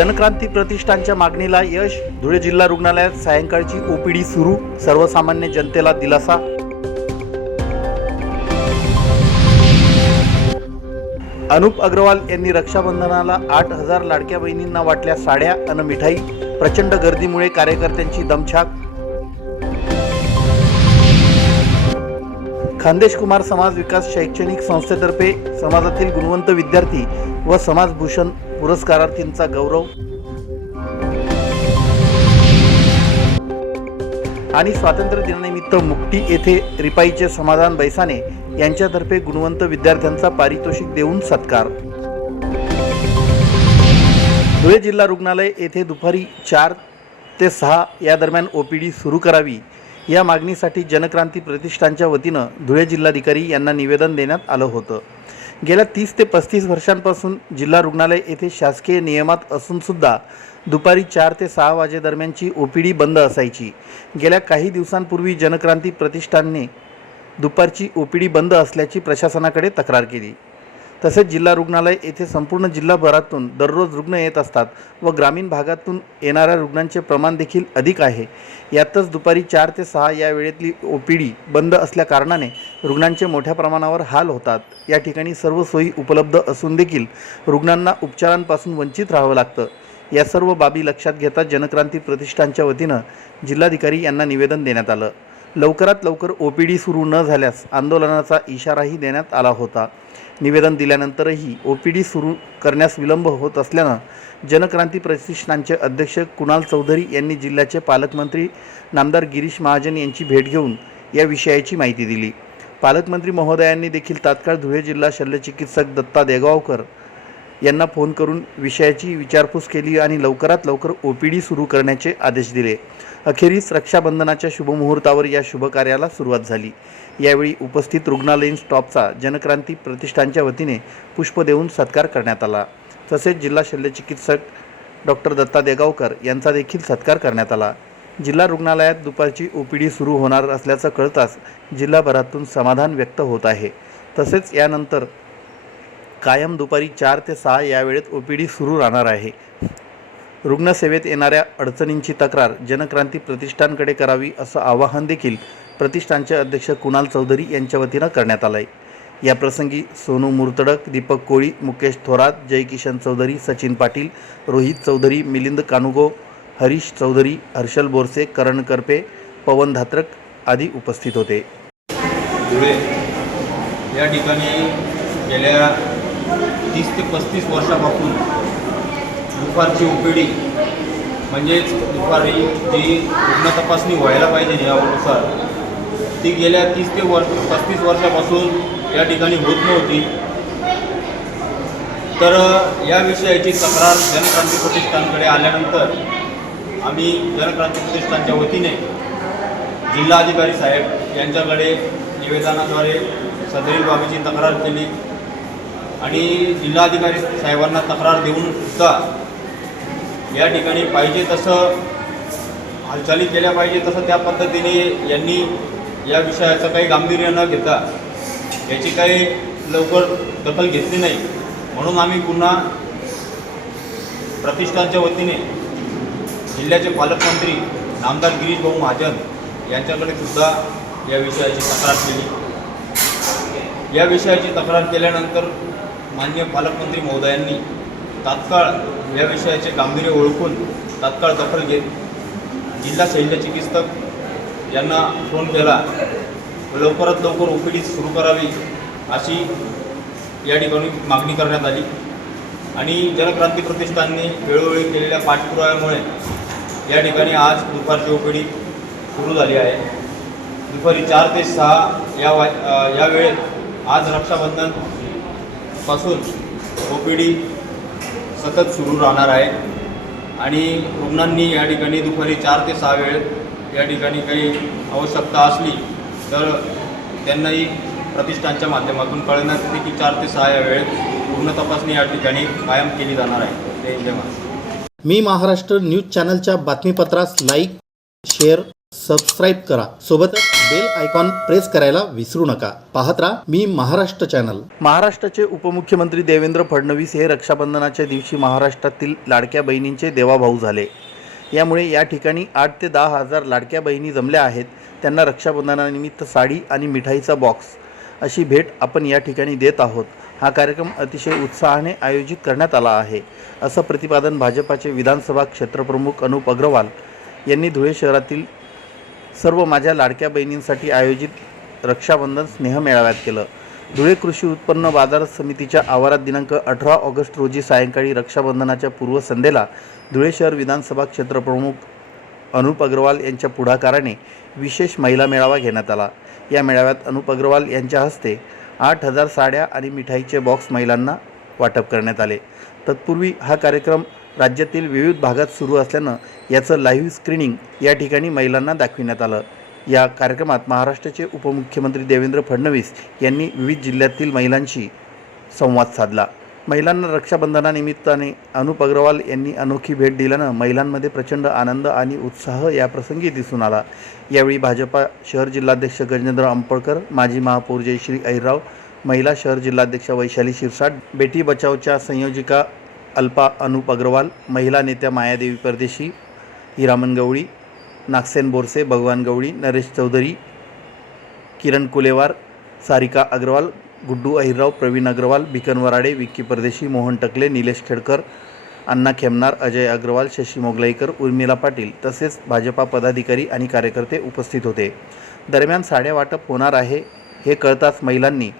जनक्रांती प्रतिष्ठानच्या मागणीला यश। धुळे जिल्हा रुग्णालयात सायंकाळची ओपीडी सुरू, सर्वसामान्य जनतेला दिलासा। अनुप अग्रवाल यांनी रक्षाबंधनाला 8,000 लाडक्या बहिणींना वाटल्या साड्या अन मिठाई। प्रचंड गर्दीमुळे कार्यकर्त्यांची दमछाक। खानदेश कुमार समाज विकास शैक्षणिक संस्थेतर्फे समाजातील गुणवंत विद्यार्थी व समाजभूषण पुरस्कारार्थींचा गौरव। आणि स्वातंत्र्य दिनानिमित्त मुक्टी येथे रिपाईचे समाधान बैसाने यांच्यातर्फे गुणवंत विद्यार्थ्यांचा पारितोषिक देऊन सत्कार। धुळे जिल्हा रुग्णालय येथे दुपारी 4 ते 6 या दरम्यान ओपीडी सुरू करावी या मागणीसाठी जनक्रांती प्रतिष्ठानच्या वतीनं धुळे जिल्हाधिकारी यांना निवेदन देण्यात आलं होतं। गेल्या 30 ते 35 वर्षांपासून जिल्हा रुग्णालय येथे शासकीय नियमात असून सुद्धा दुपारी 4 ते 6 वाजेदरम्यानची ओपीडी बंद असायची। गेल्या काही दिवसांपूर्वी जनक्रांती प्रतिष्ठानने दुपारची ओपीडी बंद असल्याची प्रशासनाकडे तक्रार केली। तसेच जिल्हा रुग्णालय येथे संपूर्ण जिल्हाभरातून दररोज रुग्ण येत असतात व ग्रामीण भागातून येणाऱ्या रुग्णांचे प्रमाण देखील अधिक आहे। यातच दुपारी 4 ते 6 या वेळेतली ओपीडी बंद असल्या कारणाने रुग्णांचे मोठ्या प्रमाणावर हाल होतात। या ठिकाणी सर्व सोयी उपलब्ध असून देखील रुग्णांना उपचारांपासून वंचित राहावं लागतं। या सर्व बाबी लक्षात घेता जनक्रांती प्रतिष्ठानच्या वतीनं जिल्हाधिकारी यांना निवेदन देण्यात आलं। लवकरात लवकर ओपीडी सुरू न झाल्यास आंदोलनाचा इशाराही देण्यात आला होता। निवेदन दिल्यानंतरही ओपीडी सुरू करण्यास विलंब होत असल्यानं जनक्रांती प्रतिष्ठानचे अध्यक्ष कुणाल चौधरी यांनी जिल्ह्याचे पालकमंत्री नामदार गिरीश महाजन यांची भेट घेऊन या विषयाची माहिती दिली। पालकमंत्री महोदयांनी देखील तात्काळ धुळे जिल्हा शल्यचिकित्सक दत्ता देगावकर यांना फोन करून विषयाची विचारपूस केली आणि लवकरात लवकर ओपीडी सुरू करण्याचे आदेश दिले। अखेरीस रक्षाबंधनाच्या शुभमुहूर्तावर या शुभकार्याला सुरुवात झाली। यावेळी उपस्थित रुग्णालयीन स्टाफचा जनक्रांती प्रतिष्ठानच्या वतीने पुष्प देऊन सत्कार करण्यात आला। तसेच जिल्हा शल्यचिकित्सक डॉक्टर दत्ता देगावकर यांचा देखील सत्कार करण्यात आला। जिल्हा रुग्णालयात दुपारची ओपीडी सुरू होणार असल्याचं कळताच जिल्हाभरातून समाधान व्यक्त होत आहे। तसेच यानंतर कायम दुपारी 4 ते 6 या वेळेत ओपीडी सुरू राहणार आहे। रुग्णसेवेत येणाऱ्या अडचणींची तक्रार जनक्रांती प्रतिष्ठानकडे करावी असं आवाहन देखील प्रतिष्ठानचे अध्यक्ष कुणाल चौधरी यांच्या वतीनं करण्यात आलं आहे। या प्रसंगी सोनू मुर्तडक, दीपक कोळी, मुकेश थोरात, जयकिशन चौधरी, सचिन पाटील, रोहित चौधरी, मिलिंद कानुगो, हरीश चौधरी, हर्षल बोरसे, करण करपे, पवन धात्रक आदी उपस्थित होते। धुळे या ठिकाणी गेल्या 30 ते 35 वर्षापासून दुपारची ओपीडी म्हणजेच दुपारी जी रुग्ण तपासणी व्हायला पाहिजे नियमानुसार ती गेल्या 30 ते 35 वर्षापासून या ठिकाणी होत नव्हती। तर या विषयाची तक्रार जनक्रांती प्रतिष्ठानकडे आल्यानंतर आम्ही जनक्रांती प्रतिष्ठानच्या वतीने जिल्हाधिकारी साहेब यांच्याकडे निवेदनाद्वारे सदरील बाबीची तक्रार केली आणि जिल्हाधिकारी साहेबांना तक्रार देऊन सुद्धा या ठिकाणी पाहिजे तसं हालचाली केल्या पाहिजे तसं त्या पद्धतीने यांनी या विषयाचं काही गांभीर्य न घेता याची काही लवकर दखल घेतली नाही। म्हणून आम्ही पुन्हा प्रतिष्ठानच्या वतीने जिल्ह्याचे पालकमंत्री नामदार गिरीश भाऊ महाजन यांच्याकडे सुद्धा या विषयाची तक्रार केली। या विषयाची तक्रार केल्यानंतर माननीय पालकमंत्री महोदयांनी तात्काळ या विषयाचे गांभीर्य ओळखून तात्काळ दखल घेत जिल्हा शल्यचिकित्सक यांना फोन केला व लवकरात लवकर ओपीडी सुरू करावी अशी या ठिकाणी मागणी करण्यात आली। आणि जनक्रांती प्रतिष्ठानने वेळोवेळी केलेल्या पाठपुराव्यामुळे या ठिकाणी आज दुपारची ओपीडी सुरू झाली आहे। दुपारी 4 ते 6 या वेळेत आज रक्षाबंधन पासून ओपीडी सतत सुरू राहणार आहे आणि रुग्णांनी या ठिकाणी दुपारी 4 ते 6 वेळेत या ठिकाणी काही आवश्यकता असली तर त्यांनाही प्रतिष्ठानच्या माध्यमातून कळवण्यात येते की 4 ते 6 या वेळेत रुग्ण तपासणी या ठिकाणी कायम केली जाणार आहे। जय हिंद। मी महाराष्ट्र न्यूज चॅनलच्या बातमीपत्रास लाईक, शेअर सबस्क्राईब करा. सोबतच बेल आयकॉन प्रेस करायला विसरू नका. पाहत राहा मी महाराष्ट्र चॅनल. महाराष्ट्राचे उपमुख्यमंत्री देवेंद्र फडणवीस हे रक्षाबंधनाच्या दिवशी महाराष्ट्रातील लाडक्या बहिणींचे देवाभाऊ झाले. यामुळे या ठिकाणी 8 ते 10 हजार लाडक्या बहिणी जमल्या आहेत. त्यांना रक्षाबंधनानिमित्त साडी आणि मिठाईचा बॉक्स अशी भेट आपण या ठिकाणी देत आहोत. हा कार्यक्रम अतिशय उत्साहाने आयोजित करण्यात आला आहे, असं प्रतिपादन भाजपाचे विधानसभा क्षेत्रप्रमुख अनुप अग्रवाल यांनी धुळे शहरातील सर्व माझ्या लाडक्या बहिणींसाठी आयोजित रक्षाबंधन स्नेह मेळाव्यात केलं. धुळे कृषी उत्पन्न बाजार समितीच्या आवारात दिनांक 18 ऑगस्ट रोजी सायंकाळी रक्षाबंधनाच्या पूर्वसंध्येला धुळे शहर विधानसभा क्षेत्रप्रमुख अनुप अग्रवाल यांच्या पुढाकाराने विशेष महिला मेळावा घेण्यात आला. या मेळाव्यात अनुप अग्रवाल यांच्या हस्ते 8,000 साड्या आणि मिठाईचे बॉक्स महिलांना वाटप करण्यात आले. तत्पूर्वी हा कार्यक्रम राज्यातील विविध भागात सुरू असल्यानं याचं लाईव्ह स्क्रीनिंग या ठिकाणी महिलांना दाखविण्यात आलं. या कार्यक्रमात महाराष्ट्राचे उपमुख्यमंत्री देवेंद्र फडणवीस यांनी विविध जिल्ह्यातील महिलांशी संवाद साधला. महिलांना रक्षाबंधनानिमित्ताने अनुप अग्रवाल यांनी अनोखी भेट दिल्यानं महिलांमध्ये प्रचंड आनंद आणि उत्साह या प्रसंगी दिसून आला. यावेळी भाजपा शहर जिल्हाध्यक्ष गजेंद्र अंपळकर, माजी महापौर जयश्री अहिरराव, महिला शहर जिल्हाध्यक्ष वैशाली शिरसाट, बेटी बचावच्या संयोजिका अल्पा अनुप अग्रवाल, महिला नेत्या मायादेवी परदेशी, हिरामन गवळी, नागसेन बोरसे, भगवान गवळी, नरेश चौधरी, किरण कुलेवार, सारिका अग्रवाल, गुड्डू अहिरराव, प्रवीण अग्रवाल, बिकन वराडे, विक्की परदेशी, मोहन टकले, निलेश खेडकर, अण्णा खेमनार, अजय अग्रवाल, शशी मोगलाईकर, उर्मिला पाटील तसेच भाजपा पदाधिकारी आणि कार्यकर्ते उपस्थित होते. दरम्यान साड्या वाटप होणार आहे हे कळताच महिलांनी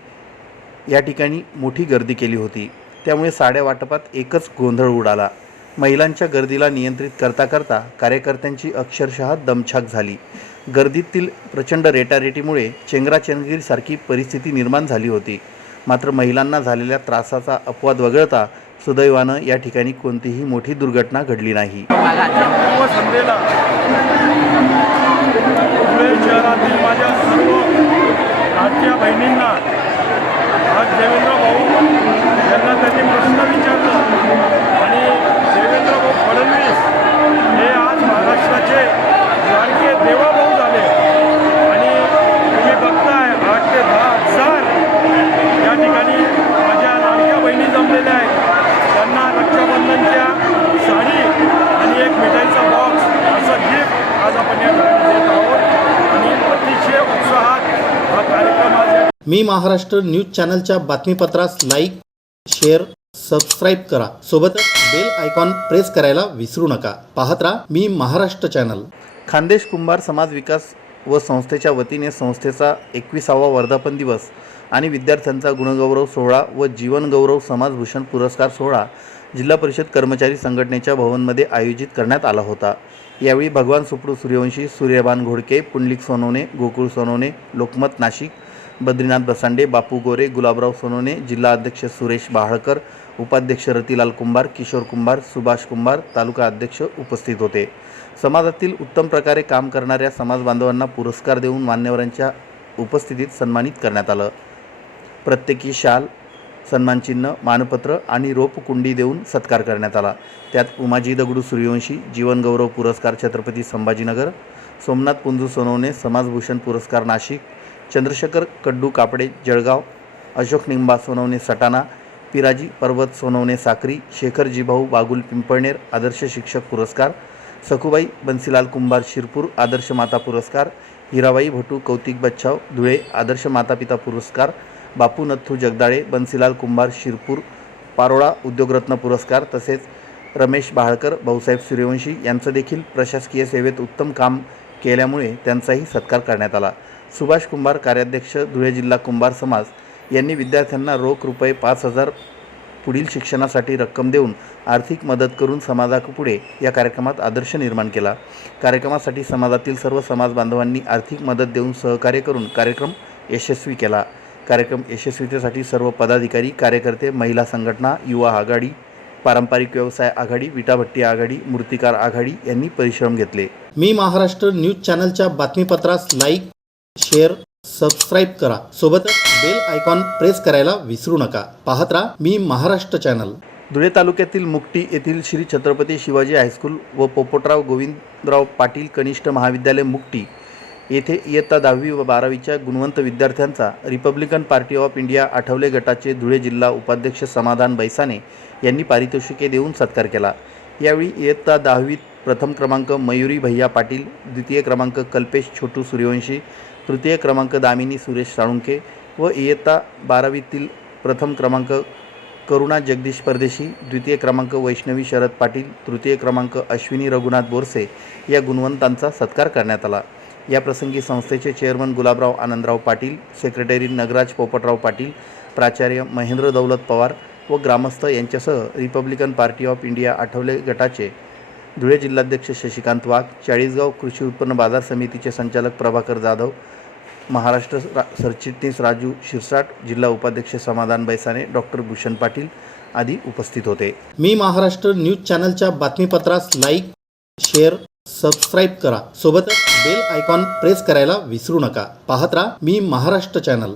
या ठिकाणी मोठी गर्दी केली होती. त्यामुळे साड्या वाटपात एकच गोंधळ उडाला. महिलांच्या गर्दीला नियंत्रित करता करता कार्यकर्त्यांची अक्षरशः दमछाक झाली. गर्दीतील प्रचंड रेटारेटीमुळे चेंगराचेंगरीसारखी परिस्थिती निर्माण झाली होती. मात्र महिलांना झालेल्या त्रासाचा अपवाद वगळता सुदैवानं या ठिकाणी कोणतीही मोठी दुर्घटना घडली नाही. संध्येला धुळे शहरातील माझ्या सर्व लाडक्या बहिणींना आज देवेंद्र भाऊ यांना त्यांनी प्रश्न विचारला आणि देवेंद्र भाऊ फडणवीस हे आज महाराष्ट्राचे लाडके देवाभाऊ झाले आणि तुम्ही बघताय 8 ते 10 हजार या ठिकाणी माझ्या लाडक्या बहिणी जमलेल्या आहेत. त्यांना रक्षाबंधनच्या साडी आणि एक मिठाईचा बॉक्स असं गिफ्ट आज आपण या ठिकाणी देत आहोत आणि अतिशय उत्साहात हा कार्यक्रम आज मी महाराष्ट्र न्यूज चॅनलच्या बातमीपत्रास लाईक, शेअर, सबस्क्राईब करा. सोबतच बेल आयकॉन प्रेस करायला विसरू नका. पाहत राहा मी महाराष्ट्र चॅनल. खानदेश कुंभार समाज विकास व संस्थेच्या वतीने संस्थेचा 21वा वर्धापन दिवस आणि विद्यार्थ्यांचा गुणगौरव सोहळा व जीवनगौरव समाजभूषण पुरस्कार सोहळा जिल्हा परिषद कर्मचारी संघटनेच्या भवनमध्ये आयोजित करण्यात आला होता. यावेळी भगवान सुप्रू सूर्यवंशी, सूर्यबान घोडके, पुंडलिक सोनवणे, गोकुळ सोनवणे, लोकमत नाशिक, बद्रीनाथ बसांडे, बापू गोरे, गुलाबराव सोनवणे, जिल्हा अध्यक्ष सुरेश बहाळकर, उपाध्यक्ष रतिलाल कुंभार, किशोर कुंभार, सुभाष कुंभार, तालुका अध्यक्ष उपस्थित होते. समाजातील उत्तम प्रकारे काम करणाऱ्या समाज बांधवांना पुरस्कार देऊन मान्यवरांच्या उपस्थितीत सन्मानित करण्यात आलं. प्रत्येकी शाल, सन्मानचिन्ह, मानपत्र आणि रोपकुंडी देऊन सत्कार करण्यात आला. त्यात उमाजी दगडू सूर्यवंशी जीवनगौरव पुरस्कार छत्रपती संभाजीनगर, सोमनाथ पुंजू सोनवणे समाजभूषण पुरस्कार नाशिक, चंद्रशेखर कड्डू कापडे जळगाव, अशोक निंबा सोनवणे सटाणा, पिराजी पर्वत सोनवणे साक्री, शेखर जिभाऊ बागुल पिंपळनेर आदर्श शिक्षक पुरस्कार, सखुबाई बन्सीलाल कुंभार शिरपूर आदर्श माता पुरस्कार, हिराबाई भटू कौतिक बच्छाव धुळे आदर्श मातापिता पुरस्कार, बापू नथू जगदाळे बन्सीलाल कुंभार शिरपूर पारोळा उद्योगरत्न पुरस्कार तसेच रमेश बहाळकर, भाऊसाहेब सूर्यवंशी यांचं देखील प्रशासकीय सेवेत उत्तम काम केल्यामुळे त्यांचाही सत्कार करण्यात आला. सुभाष कुंभार कार्याध्यक्ष धुळे जिल्हा कुंभार समाज यांनी विद्यार्थ्यांना रोख रुपये 5,000 पुढील शिक्षणासाठी रक्कम देऊन आर्थिक मदत करून समाजापुढे या कार्यक्रमात आदर्श निर्माण केला. कार्यक्रमासाठी समाजातील सर्व समाज बांधवांनी आर्थिक मदत देऊन सहकार्य करून कार्यक्रम यशस्वी केला. कार्यक्रम यशस्वीतेसाठी सर्व पदाधिकारी, कार्यकर्ते, महिला संघटना, युवा आघाडी, पारंपरिक व्यवसाय आघाडी, विटाभट्टी आघाडी, मूर्तिकार आघाडी यांनी परिश्रम घेतले. मी महाराष्ट्र न्यूज चॅनलच्या बातमीपत्रास लाईक, शेअर, सबस्क्राईब करा. सोबतच बेल आयकॉन प्रेस करायला विसरू नका. पाहत राहा मी महाराष्ट्र चॅनल. धुळे तालुक्यातील मुकटी येथील श्री छत्रपती शिवाजी हायस्कूल व पोपटराव गोविंदराव पाटील कनिष्ठ महाविद्यालय मुकटी येथे इयत्ता 10वी व 12वीच्या गुणवंत विद्यार्थ्यांचा Republican party of India Athawale गटाचे धुळे जिल्हा उपाध्यक्ष समाधान बैसाने यांनी पारितोषिके देऊन सत्कार केला। यावेळी इयत्ता 10वीत प्रथम क्रमांक मयुरी भैया पाटील, द्वितीय क्रमांक कल्पेश छोटू सूर्यवंशी, तृतीय क्रमांक दामिनी सुरेश साळुंके व इयत्ता 12वीतील प्रथम क्रमांक करुणा जगदीश परदेशी, द्वितीय क्रमांक वैष्णवी शरद पाटील, तृतीय क्रमांक अश्विनी रघुनाथ बोरसे या गुणवंतांचा सत्कार करण्यात आला। या प्रसंगी संस्थेचे चेअरमन गुलाबराव आनंदराव पाटील, सेक्रेटरी नगराज पोपटराव पाटील, प्राचार्य महेंद्र दौलत पवार व ग्रामस्थ यांच्यासह Republican party of India Athawale गटाचे धुळे जिल्हाध्यक्ष शशिकांत वाघ, चाळीसगाव कृषी उत्पन्न बाजार समितीचे संचालक प्रभाकर जाधव, महाराष्ट्र सरचिटणीस राजू शिरसाट, जिल्हा उपाध्यक्ष समाधान बैसाने, डॉक्टर भूषण पाटील आदी उपस्थित होते। मी महाराष्ट्र न्यूज चॅनलच्या बातमीपत्रास लाईक, शेअर, सबस्क्राईब करा। सोबतच बेल आयकॉन प्रेस करायला विसरू नका। पाहत राहा मी महाराष्ट्र चॅनल।